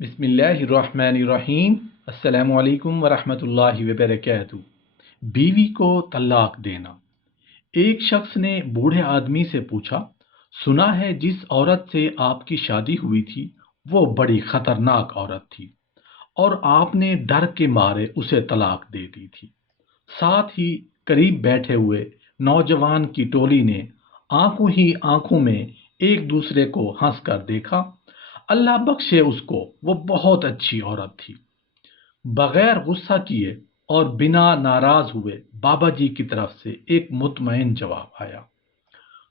बिस्मिल्लाहिर्रहमानिर्रहीम। अस्सलामु अलैकुम वरहमतुल्लाहि वबरकातुहू। बीवी को तलाक देना। एक शख्स ने बूढ़े आदमी से पूछा, सुना है जिस औरत से आपकी शादी हुई थी वो बड़ी खतरनाक औरत थी और आपने डर के मारे उसे तलाक दे दी थी। साथ ही करीब बैठे हुए नौजवान की टोली ने आंखों ही आंखों में एक दूसरे को हंसकर देखा। अल्लाह बख्शे उसको, वो बहुत अच्छी औरत थी। बगैर गुस्सा किए और बिना नाराज हुए बाबा जी की तरफ से एक मुतमईन जवाब आया।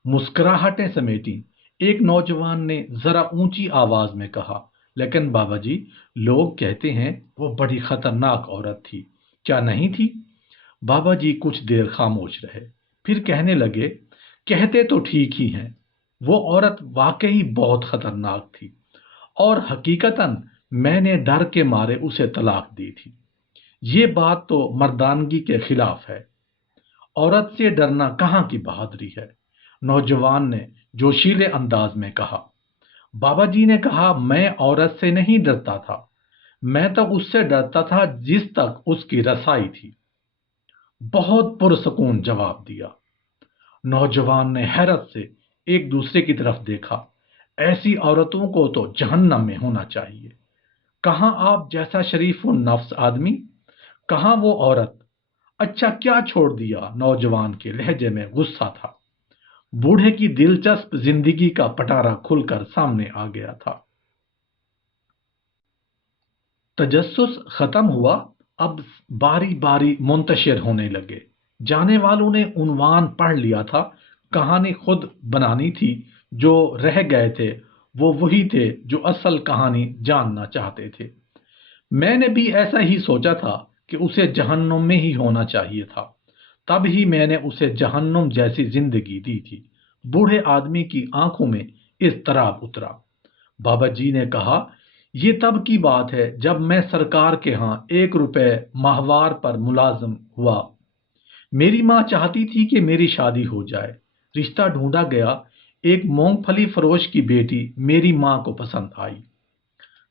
मुस्कुराहटें समेटी एक नौजवान ने जरा ऊंची आवाज में कहा, लेकिन बाबा जी, लोग कहते हैं वो बड़ी खतरनाक औरत थी, क्या नहीं थी? बाबा जी कुछ देर खामोश रहे, फिर कहने लगे, कहते तो ठीक ही हैं, वो औरत वाकई बहुत खतरनाक थी और हकीकतन मैंने डर के मारे उसे तलाक दी थी। ये बात तो मर्दानगी के खिलाफ है। औरत से डरना कहाँ की बहादुरी है? नौजवान ने जोशीले अंदाज में कहा। बाबा जी ने कहा, मैं औरत से नहीं डरता था, मैं तो उससे डरता था जिस तक उसकी रसाई थी। बहुत पुरसकून जवाब दिया। नौजवान ने हैरत से एक दूसरे की तरफ देखा। ऐसी औरतों को तो जहन्नम में होना चाहिए। कहाँ आप जैसा शरीफ नफ्स आदमी, कहाँ वो औरत। अच्छा क्या छोड़ दिया? नौजवान के लहजे में गुस्सा था। बूढ़े की दिलचस्प जिंदगी का पटारा खुलकर सामने आ गया था। तजस्सुस खत्म हुआ, अब बारी बारी मुंतशिर होने लगे। जाने वालों ने उन्वान पढ़ लिया था, कहानी खुद बनानी थी। जो रह गए थे वो वही थे जो असल कहानी जानना चाहते थे। मैंने भी ऐसा ही सोचा था कि उसे जहन्नुम में ही होना चाहिए था, तब ही मैंने उसे जहन्नुम जैसी जिंदगी दी थी। बूढ़े आदमी की आंखों में इज़्तिराब उतरा। बाबा जी ने कहा, ये तब की बात है जब मैं सरकार के यहाँ 1 रुपए माहवार पर मुलाजिम हुआ। मेरी माँ चाहती थी कि मेरी शादी हो जाए। रिश्ता ढूंढा गया। एक मूंगफली फरोश की बेटी मेरी माँ को पसंद आई।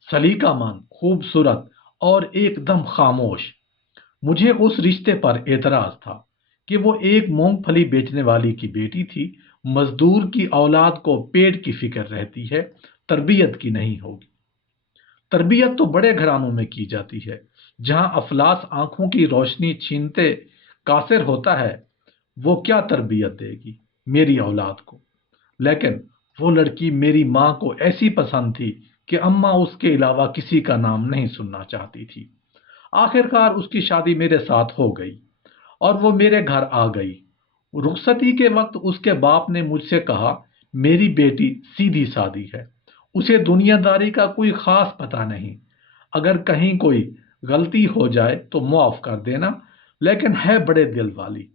सलीकामंद, खूबसूरत और एकदम खामोश। मुझे उस रिश्ते पर एतराज था कि वो एक मूंगफली बेचने वाली की बेटी थी। मजदूर की औलाद को पेट की फिक्र रहती है, तरबियत की नहीं होगी। तरबियत तो बड़े घरानों में की जाती है, जहां अफलास आंखों की रोशनी छीनते कासिर होता है। वो क्या तरबियत देगी मेरी औलाद को? लेकिन वो लड़की मेरी माँ को ऐसी पसंद थी कि अम्मा उसके अलावा किसी का नाम नहीं सुनना चाहती थी। आखिरकार उसकी शादी मेरे साथ हो गई और वो मेरे घर आ गई। रुखसती के वक्त उसके बाप ने मुझसे कहा, मेरी बेटी सीधी सादी है, उसे दुनियादारी का कोई खास पता नहीं। अगर कहीं कोई गलती हो जाए तो माफ कर देना, लेकिन है बड़े दिल वाली।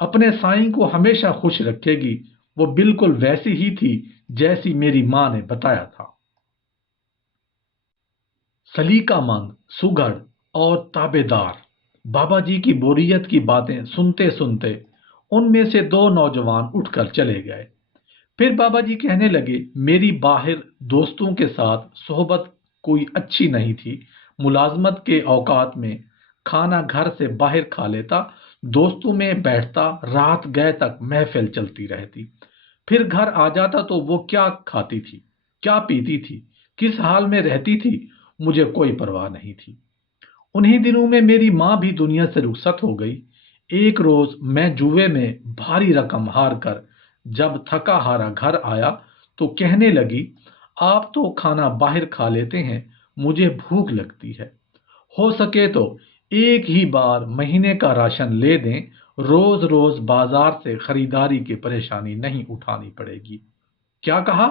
अपने साईं को हमेशा खुश रखेगी। वो बिल्कुल वैसी ही थी जैसी मेरी माँ ने बताया था। सलीकामंद, सुघड़ और ताबेदार। बाबा जी की बोरियत की बातें सुनते सुनते उनमें से 2 नौजवान उठकर चले गए। फिर बाबा जी कहने लगे, मेरी बाहर दोस्तों के साथ सोहबत कोई अच्छी नहीं थी। मुलाजमत के औकात में खाना घर से बाहर खा लेता, दोस्तों में बैठता, रात गए तक महफिल चलती रहती। फिर घर आ जाता तो वो क्या खाती थी, क्या पीती थी, किस हाल में रहती थी, मुझे कोई परवाह नहीं थी। उन्हीं दिनों में मेरी माँ भी दुनिया से रुखसत हो गई। एक रोज मैं जुए में भारी रकम हार कर जब थका हारा घर आया तो कहने लगी, आप तो खाना बाहर खा लेते हैं, मुझे भूख लगती है। हो सके तो एक ही बार महीने का राशन ले दें, रोज रोज बाजार से खरीदारी की परेशानी नहीं उठानी पड़ेगी। क्या कहा?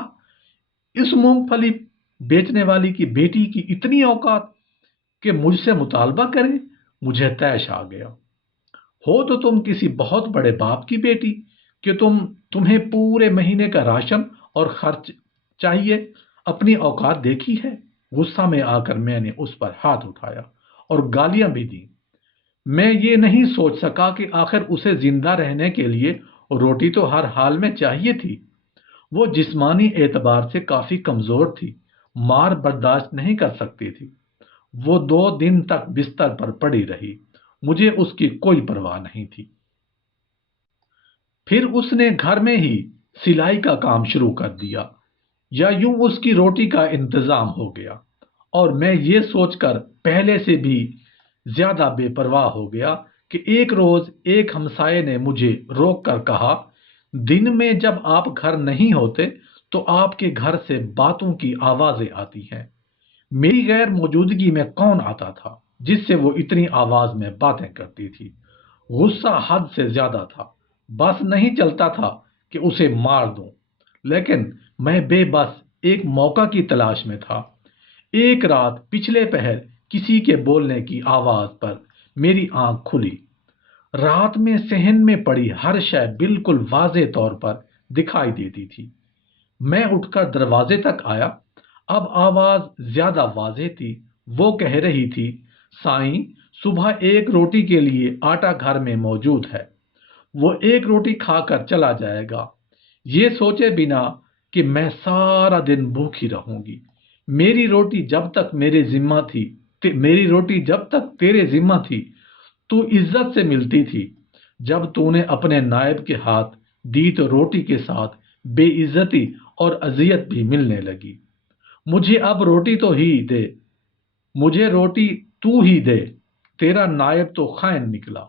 इस मूंगफली बेचने वाली की बेटी की इतनी औकात कि मुझसे मुतालबा करें? मुझे तैश आ गया। हो तो तुम किसी बहुत बड़े बाप की बेटी कि तुम्हें पूरे महीने का राशन और खर्च चाहिए। अपनी औकात देखी है? गुस्सा में आकर मैंने उस पर हाथ उठाया और गालियां भी दी। मैं ये नहीं सोच सका कि आखिर उसे जिंदा रहने के लिए रोटी तो हर हाल में चाहिए थी। वो जिस्मानी एतबार से काफी कमजोर थी। مار برداشت نہیں کر سکتی تھی۔ وہ 2 دن تک بستر پر پڑی رہی، مجھے اس کی کوئی پرواہ نہیں تھی۔ پھر اس نے گھر میں ہی سلائی کا کام شروع کر دیا، یا یوں اس کی روٹی کا انتظام ہو گیا، اور میں یہ سوچ کر پہلے سے بھی زیادہ بے پرواہ ہو گیا کہ ایک روز ایک ہمسائے نے مجھے روک کر کہا، دن میں جب آپ گھر نہیں ہوتے تو آپ کے گھر سے باتوں کی آوازیں آتی ہیں۔ میری غیر موجودگی میں کون آتا تھا جس سے وہ اتنی آواز میں باتیں کرتی تھی؟ غصہ حد سے زیادہ تھا، بس نہیں چلتا تھا کہ اسے مار دوں، لیکن میں بے بس ایک موقع کی تلاش میں تھا۔ ایک رات پچھلے پہر کسی کے بولنے کی آواز پر میری آنکھ کھلی۔ رات میں صحن میں پڑی ہر شے بالکل واضح طور پر دکھائی دیتی تھی۔ میں اٹھ کر دروازے تک آیا۔ اب آواز زیادہ واضح تھی۔ وہ کہہ رہی تھی، سائیں، صبح ایک روٹی کے لیے آٹا گھر میں موجود ہے، وہ ایک روٹی کھا کر چلا جائے گا، یہ سوچے بنا کہ میں سارا دن بھوکھی رہوں گی۔ میری روٹی جب تک تیرے ذمہ تھی تو عزت سے ملتی تھی، جب تو نے اپنے نائب کے ہاتھ دی تو روٹی کے ساتھ بے عزتی اور اذیت بھی ملنے لگی۔ مجھے اب روٹی تو ہی دے، تیرا نائب تو خائن نکلا۔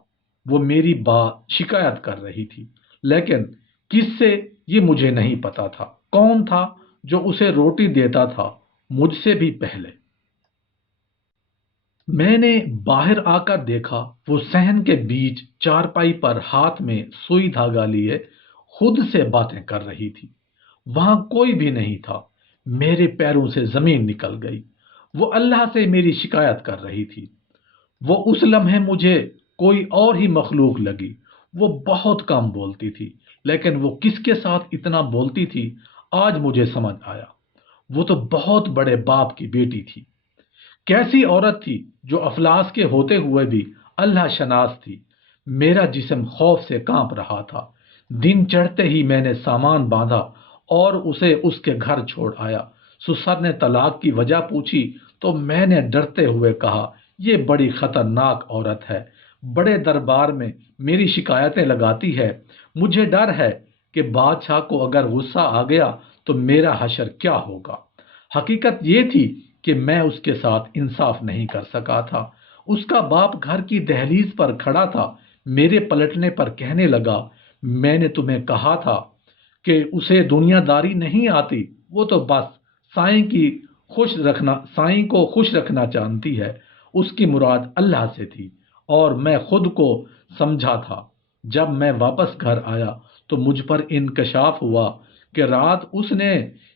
وہ میری بات شکایت کر رہی تھی، لیکن کس سے یہ مجھے نہیں پتا تھا۔ کون تھا جو اسے روٹی دیتا تھا مجھ سے بھی پہلے؟ میں نے باہر آ کر دیکھا، وہ صحن کے بیچ چارپائی پر ہاتھ میں سوئی دھاگا لیے خود سے باتیں کر رہی تھی۔ وہاں کوئی بھی نہیں تھا۔ میرے پیروں سے زمین نکل گئی۔ وہ اللہ سے میری شکایت کر رہی تھی۔ وہ اس لمحے مجھے کوئی اور ہی مخلوق لگی۔ وہ بہت کم بولتی تھی، لیکن وہ کس کے ساتھ اتنا بولتی تھی آج مجھے سمجھ آیا۔ وہ تو بہت بڑے باپ کی بیٹی تھی۔ کیسی عورت تھی جو افلاس کے ہوتے ہوئے بھی اللہ شناس تھی۔ میرا جسم خوف سے کانپ رہا تھا۔ دن چڑھتے ہی میں نے سامان باندھا اور اسے اس کے گھر چھوڑ آیا۔ سسر نے طلاق کی وجہ پوچھی تو میں نے ڈرتے ہوئے کہا، یہ بڑی خطرناک عورت ہے، بڑے دربار میں میری شکایتیں لگاتی ہے۔ مجھے ڈر ہے کہ بادشاہ کو اگر غصہ آ گیا تو میرا حشر کیا ہوگا۔ حقیقت یہ تھی کہ میں اس کے ساتھ انصاف نہیں کر سکا تھا۔ اس کا باپ گھر کی دہلیز پر کھڑا تھا، میرے پلٹنے پر کہنے لگا، میں نے تمہیں کہا تھا کہ اسے دنیا داری نہیں آتی، وہ تو بس سائیں کو خوش رکھنا جانتی ہے۔ اس کی مراد اللہ سے تھی اور میں خود کو سمجھا تھا۔ جب میں واپس گھر آیا تو مجھ پر انکشاف ہوا کہ رات اس نے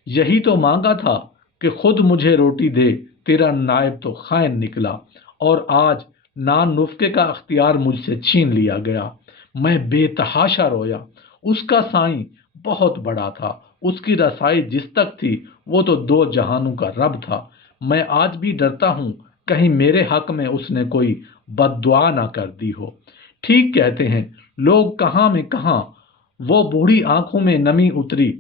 یہی تو مانگا تھا کہ خود مجھے روٹی دے، تیرا نائب تو خائن نکلا، اور آج نان نفقے کا اختیار مجھ سے چھین لیا گیا۔ میں بے تحاشا رویا۔ اس کا سائیں بہت بڑا تھا، اس کی رسائی جس تک تھی وہ تو 2 جہانوں کا رب تھا۔ میں آج بھی ڈرتا ہوں کہیں میرے حق میں اس نے کوئی بد دعا نہ کر دی ہو۔ ٹھیک کہتے ہیں لوگ، کہاں میں کہاں۔ وہ بوڑھی آنکھوں میں نمی اتری۔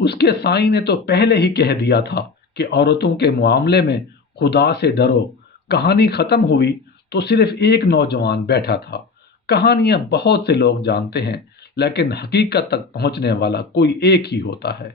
اس کے سائیں نے تو پہلے ہی کہہ دیا تھا کہ عورتوں کے معاملے میں خدا سے ڈرو۔ کہانی ختم ہوئی تو صرف ایک نوجوان بیٹھا تھا۔ کہانیاں بہت سے لوگ جانتے ہیں، لیکن حقیقت تک پہنچنے والا کوئی ایک ہی ہوتا ہے۔